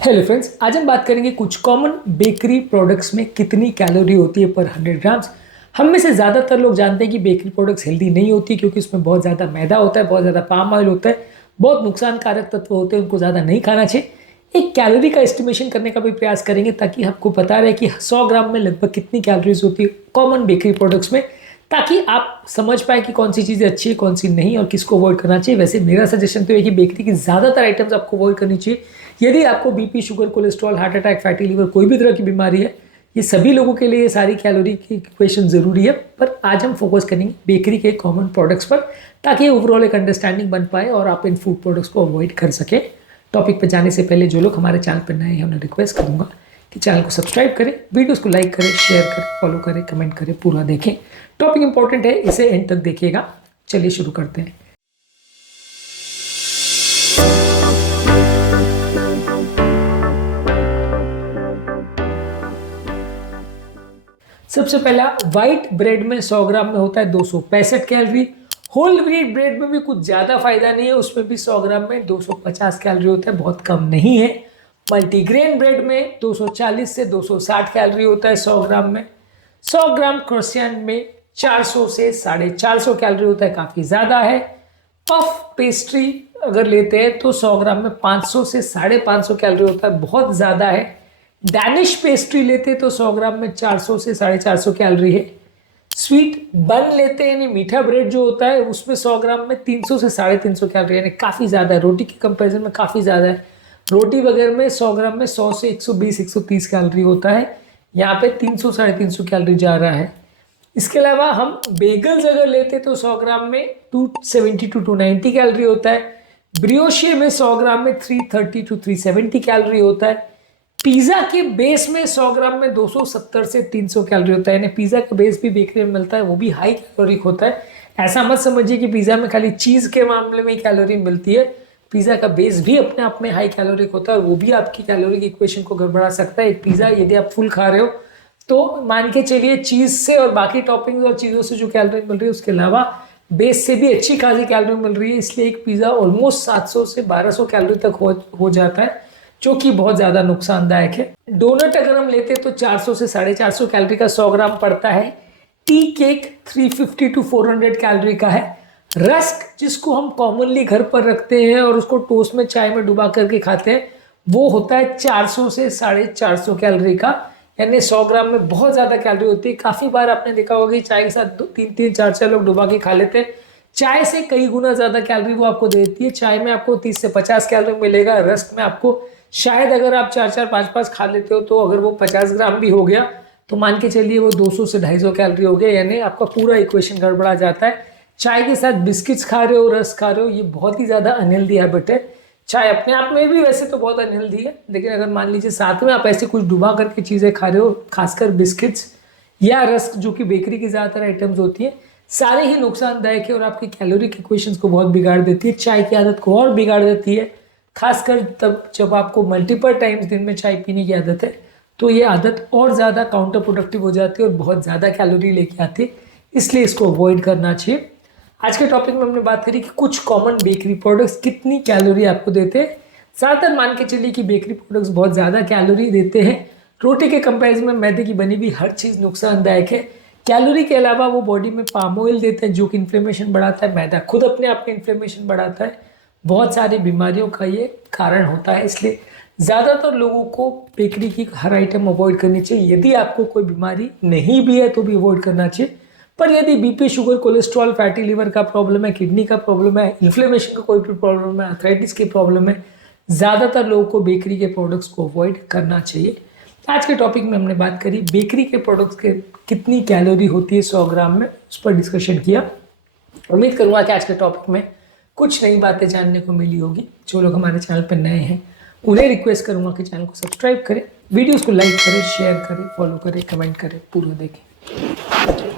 Hello friends, आज हम बात करेंगे कुछ कॉमन बेकरी प्रोडक्ट्स में कितनी कैलोरी होती है पर 100 ग्राम्स। हम में से ज़्यादातर लोग जानते हैं कि बेकरी प्रोडक्ट्स हेल्दी नहीं होती क्योंकि उसमें बहुत ज़्यादा मैदा होता है, बहुत ज़्यादा पाम ऑयल होता है, बहुत नुकसानकारक तत्व होते हैं, उनको ज़्यादा नहीं खाना चाहिए। एक कैलोरी का एस्टिमेशन करने का भी प्रयास करेंगे ताकि आपको पता रहे कि 100 ग्राम में लगभग कितनी कैलोरीज होती है कॉमन बेकरी प्रोडक्ट्स में, ताकि आप समझ पाए कि कौन सी चीज़ें अच्छी है कौन सी नहीं और किसको अवॉइड करना चाहिए। वैसे मेरा सजेशन तो है कि बेकरी की ज़्यादातर आइटम्स आपको अवॉइड करनी चाहिए। यदि आपको BP, sugar, cholesterol, heart attack, fatty liver, कोई भी तरह की बीमारी है, ये सभी लोगों के लिए सारी कैलोरी की इक्वेशन ज़रूरी है। पर आज हम फोकस करेंगे बेकरी के कॉमन प्रोडक्ट्स पर ताकि ओवरऑल एक अंडरस्टैंडिंग बन पाए और आप इन फूड प्रोडक्ट्स को अवॉइड कर सकें। टॉपिक पर जाने से पहले जो लोग हमारे चैनल पर नए हैं उन्हें रिक्वेस्ट करूँगा कि चैनल को सब्सक्राइब करें, वीडियोस को लाइक करें, शेयर करें, फॉलो करें, कमेंट करें, पूरा देखें। टॉपिक इंपॉर्टेंट है, इसे एंड तक देखिएगा। चलिए शुरू करते हैं। सबसे पहला, व्हाइट ब्रेड में 100 ग्राम में होता है 265 कैलोरी। होल व्हीट ब्रेड में भी कुछ ज़्यादा फायदा नहीं है, उसमें भी 100 ग्राम में 250 कैलोरी होता है, बहुत कम नहीं है। मल्टीग्रेन ब्रेड में 240 से 260 कैलोरी होता है 100 ग्राम में। 100 ग्राम क्रोसिएंट में 400 से 450 कैलोरी होता है, काफ़ी ज़्यादा है। पफ पेस्ट्री अगर लेते हैं तो 100 ग्राम में 500 से 550 कैलोरी होता है, बहुत ज़्यादा है। डैनिश पेस्ट्री लेते तो 100 ग्राम में 400 से 450 कैलोरी है। स्वीट बन लेते हैं यानी मीठा ब्रेड जो होता है उसमें 100 ग्राम में 300 से 350 कैलोरी, यानी काफ़ी ज़्यादा है। रोटी के कंपैरिजन में काफ़ी ज़्यादा है। रोटी वगैरह में 100 ग्राम में 100 से 120-130 कैलोरी होता है, यहाँ पे 300-350 कैलोरी जा रहा है। इसके अलावा हम बेगल्स अगर लेते तो 100 ग्राम में 270 to 290 कैलोरी होता है। ब्रियोशे में 100 ग्राम में 330 to 370 कैलोरी होता है। पिज़्ज़ा के बेस में 100 ग्राम में 270 से 300 कैलोरी होता है, यानी पिज़्ज़ा का बेस भी बेकरी में मिलता है, वो भी हाई कैलोरिक होता है। ऐसा मत समझिए कि पिज़्ज़ा में खाली चीज़ के मामले में ही कैलोरी मिलती है, पिज़्ज़ा का बेस भी अपने आप में हाई कैलोरिक होता है और वो भी आपकी कैलोरी की इक्वेशन को गड़बड़ा सकता है। एक पिज़्ज़ा यदि आप फुल खा रहे हो तो मान के चलिए चीज़ से और बाकी टॉपिंग्स और चीज़ों से जो कैलोरी मिल रही है उसके अलावा बेस से भी अच्छी खासी कैलोरी मिल रही है, इसलिए एक पिज़्ज़ा ऑलमोस्ट 700 से 1200 कैलोरी तक हो जाता है, जो कि बहुत ज़्यादा नुकसानदायक है। डोनट अगर हम लेते हैं तो 400 से 450 कैलोरी का 100 ग्राम पड़ता है। टी केक 350 to 400 कैलोरी का है। रस्क जिसको हम कॉमनली घर पर रखते हैं और उसको टोस्ट में चाय में डुबा करके खाते हैं, वो होता है 400 से 450 कैलोरी का, यानी 100 ग्राम में बहुत ज़्यादा कैलोरी होती है। काफ़ी बार आपने देखा होगा कि चाय के साथ 3-3, 4-4 लोग डुबा के खा लेते हैं। चाय से कई गुना ज़्यादा कैलोरी वो आपको देती है। चाय में आपको 30 से 50 कैलोरी मिलेगा, रस्क में आपको शायद अगर आप 4-4, 5-5 खा लेते हो तो अगर वो 50 ग्राम भी हो गया तो मान के चलिए वो 200 से 250 कैलोरी हो गया, यानी आपका पूरा इक्वेशन गड़बड़ा जाता है। चाय के साथ बिस्किट्स खा रहे हो, रस्क खा रहे हो, ये बहुत ही ज़्यादा अनहेल्दी हैबिट है। चाय अपने आप में भी वैसे तो बहुत अनहेल्दी है, लेकिन अगर मान लीजिए साथ में आप ऐसे कुछ डुबा करके चीज़ें खा रहे हो, खासकर बिस्किट्स या रस्क जो कि बेकरी की ज़्यादातर आइटम्स होती है, सारे ही नुकसानदायक है और आपकी कैलोरी की इक्वेशंस को बहुत बिगाड़ देती है। चाय की आदत को और बिगाड़ देती है, खासकर तब जब आपको मल्टीपल टाइम्स दिन में चाय पीने की आदत है तो ये आदत और ज़्यादा काउंटर प्रोडक्टिव हो जाती है और बहुत ज़्यादा कैलोरी लेके आती है, इसलिए इसको अवॉइड करना चाहिए। आज के टॉपिक में हमने बात करी कि कुछ कॉमन बेकरी प्रोडक्ट्स कितनी कैलोरी आपको देते हैं। ज़्यादातर मान के चलिए कि बेकरी प्रोडक्ट्स बहुत ज़्यादा कैलोरी देते हैं। रोटी के कंपैरिजन में मैदे की बनी हुई हर चीज़ नुकसानदायक है। कैलोरी के अलावा वो बॉडी में पाम ऑयल देते हैं जो कि इन्फ्लेमेशन बढ़ाता है। मैदा खुद अपने आप में इन्फ्लेमेशन बढ़ाता है, बहुत सारी बीमारियों का ये कारण होता है, इसलिए ज़्यादातर लोगों को बेकरी की हर आइटम अवॉइड करनी चाहिए। यदि आपको कोई बीमारी नहीं भी है तो भी अवॉइड करना चाहिए, पर यदि BP, sugar, cholesterol, fatty liver का प्रॉब्लम है, किडनी का प्रॉब्लम है, इन्फ्लेमेशन का कोई भी प्रॉब्लम है, आर्थराइटिस की प्रॉब्लम है, ज़्यादातर लोगों को बेकरी के प्रोडक्ट्स को अवॉइड करना चाहिए। आज के टॉपिक में हमने बात करी बेकरी के प्रोडक्ट्स के कितनी कैलोरी होती है 100 ग्राम में, उस पर डिस्कशन किया। उम्मीद करूँगा कि आज के टॉपिक में कुछ नई बातें जानने को मिली होगी। जो लोग हमारे चैनल पर नए हैं उन्हें रिक्वेस्ट करूँगा कि चैनल को सब्सक्राइब करें, वीडियोस को लाइक करें, शेयर करें, फॉलो करें, कमेंट करें, पूरा देखें।